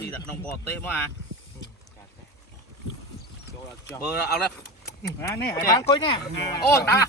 chỉ đặt nông bò tê mà bơ ao đấy nè bán cuối nè ô ta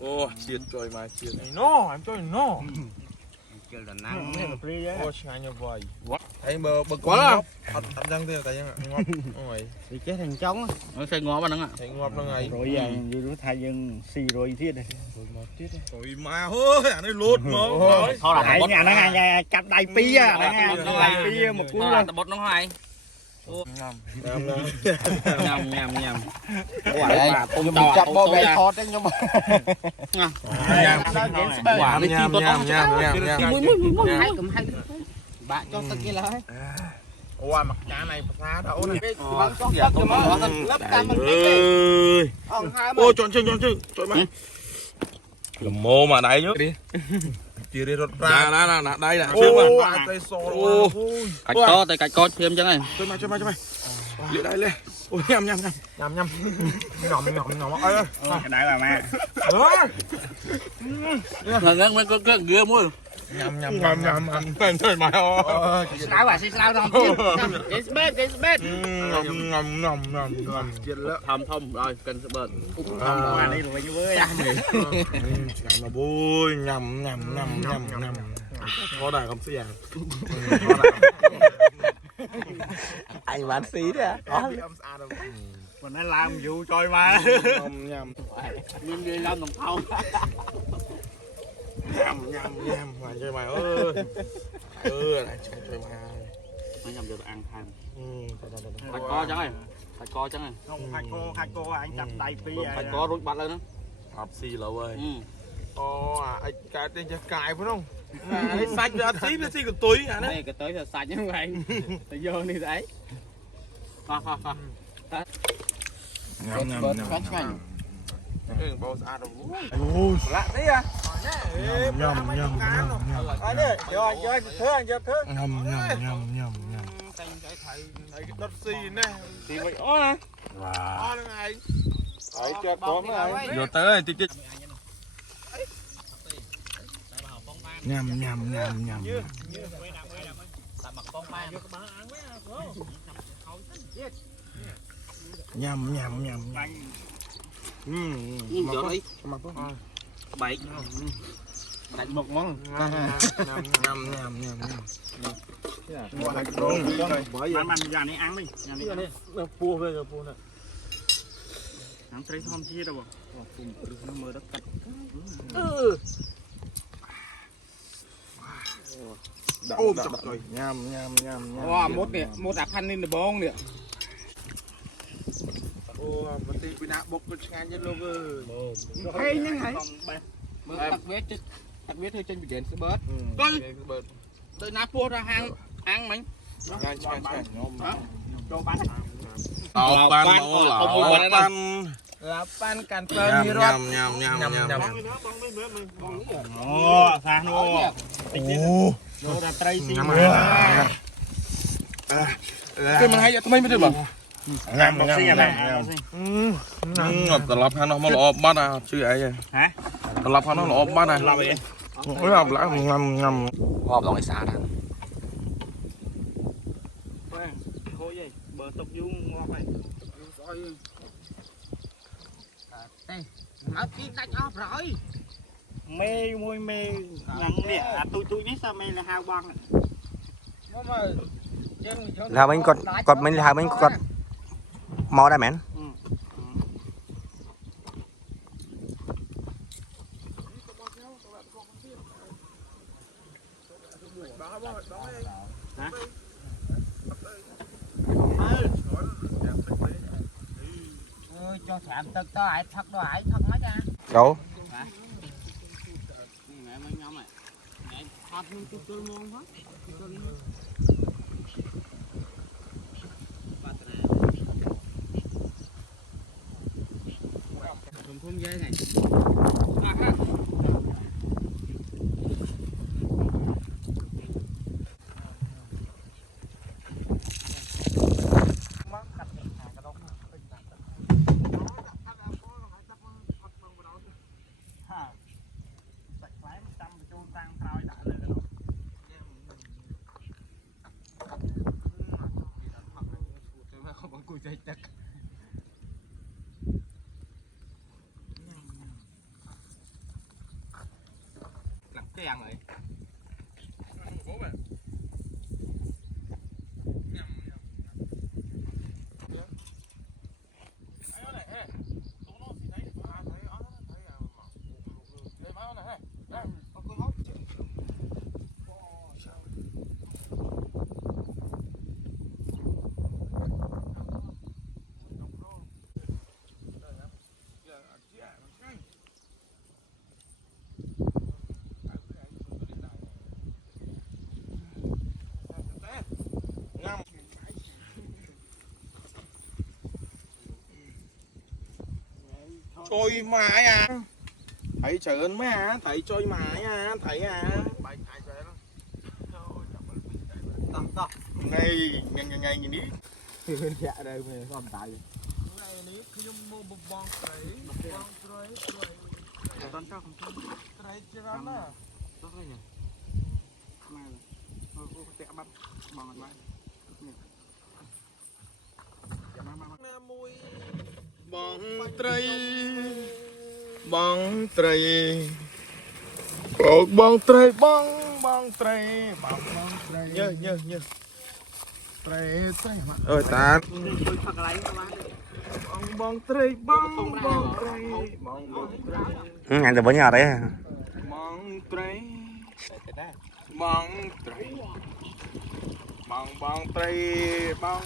ô chiên trời mà chiên no em cho no chơi là nắng ô ngay như vậy thấy bơ quá không ăn răng tiêu tại nhá ngọt rồi bị chết thành trống nó xây ngó mà nắng ạ thấy ngọt nó ngày rồi giờ như thay dân xì rồi thiết này rồi mà ôi anh ấy lột mà thôi là bớt nhà nó ngay chặt đầy pi à nó ngay pi một cú là bớt nó hay nhầm nhưng mình chặt bao bé thọt đấy nhưng mà quả đi nhầm bạn cho tao kia lại wow mặt cá này phá đậu này lớp cam mình ơi ô chọn chơi mày làm mô mà đẩy nhớ đi chia đi rốt ra là đây là ô tay sò cạch co thêm chứ này chơi mày liệu đây lên ôi nhầm ngậm ơi đại bà ma ngân có ghê mua nhầm tên thôi mày ơi sao không biết cái bếp ngầm chết lỡ thông rồi cần sự bền mà đi rồi như với mà bôi nhầm có đại không xí à anh bán xí đấy còn nó làm vụ chơi mà nhầm nhưng đi làm đồng thau nhầm mày chơi mày ơi lại chơi mày nó nhầm được ăn than phải co chẳng này không hai cô anh chặt tay pi phải co rút bật lên đó học xì lâu ơi anh cái tên cho cài phải không sạch ra xí cái túi à đây cái túi là sạch như vậy tự vô đi đấy nhầm bao xa đâu lạ thế à nhầm thầy đất xì nè thì mày ó nè ó nè anh ấy cho có này rồi tới thì nhầm chỗ đấy bảy đánh một món nhầm mà giờ này ăn đi pua về rồi pua này ăn trái thom chia đâu nó mưa đất cắt ôm chặt rồi nhầm wow một đạp hành lên được bông nè ô mà tí bị nạ bốc nó ngang nhất luôn ơi hay như này tắt vết hơi trên bị điện sẽ bớt tôi nạp pua ra hàng ăn mình cho bán pan càn phơn như rót nhầm xa nô nô ra tray xì cái mình hay vậy tụi mình biết được mà ngầm tao lập nó mà lọp bắt à chứ vậy hả tao lập nó lọp bắt à mới học lại ngầm họp lòng xả đó thôi vậy bờ tộc dung ngon này nó chỉ đánh off rồi mê môi mê nặng nè tôi biết sao mê là hao băng là mình còn mình là mình còn mò đây mẹ cho chạm tật to ai thật đó ai thật mấy cha đâu mẹ mấy nhóm này mẹ thật luôn tôi luôn hết không dễ này làm cái ăn rồi trôi mãi à thấy trời ơn mấy à thấy trôi mãi à thấy à ngay ngay ngay nhìn đi dạ đây mày còn tại con cho không cho tốt rồi nhỉ mà thôi cô sẽ bắt bằng lại bong tray cột bong tray bong tray nhớ tray ơi ta bong tray bong tray anh từ bữa nhà đấy bong tray bong tray bong tray bong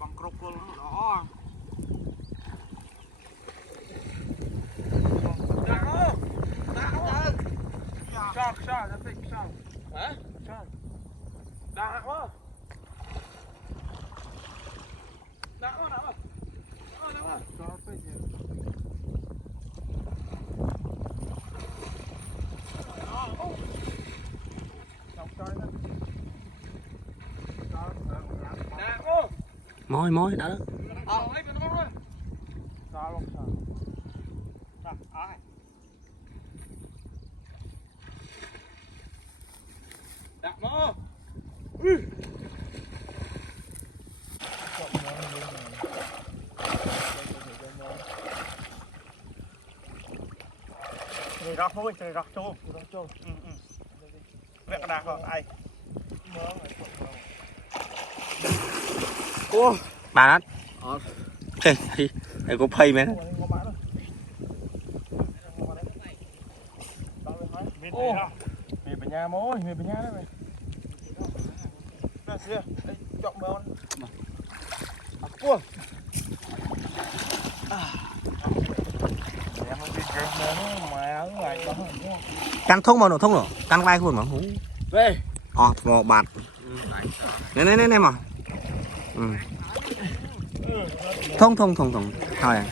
bằng cột luôn đó sao nó thích sao hả sao đã quá đã quá đã quá cho phải gì môi đó Đặt mơ. Người rắc thôi, người rắc chô. Việc đạt rồi, ai. Ô, bà nó. Thì cũng phây mẹ. Ô, về nhà mối, về nhà đấy mày. Nè xưa, chọn bờ con. Cua. Căng thông mà nó thông rồi, căng vai luôn mà hú. Về. Vò bạt. Nè mà. Ừ. Thông. Thôi à.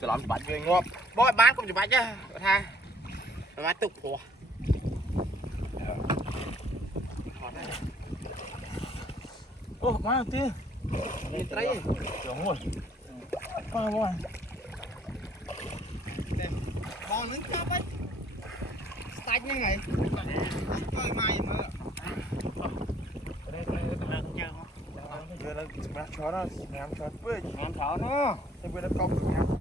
Cái lắm bánh ghê ngon. Bói bán không chịu bánh chứ. Tha. Bánh tục phùa. Ô, má tía. Nhìn thấy. Trời ơi. Má bò. Bò nướng chắp ấy. ដាច់ហ្នឹងហើយជួយមកមើល Vừa là smart shot á, smart shot với. ngàn thảo nó Thế vừa là công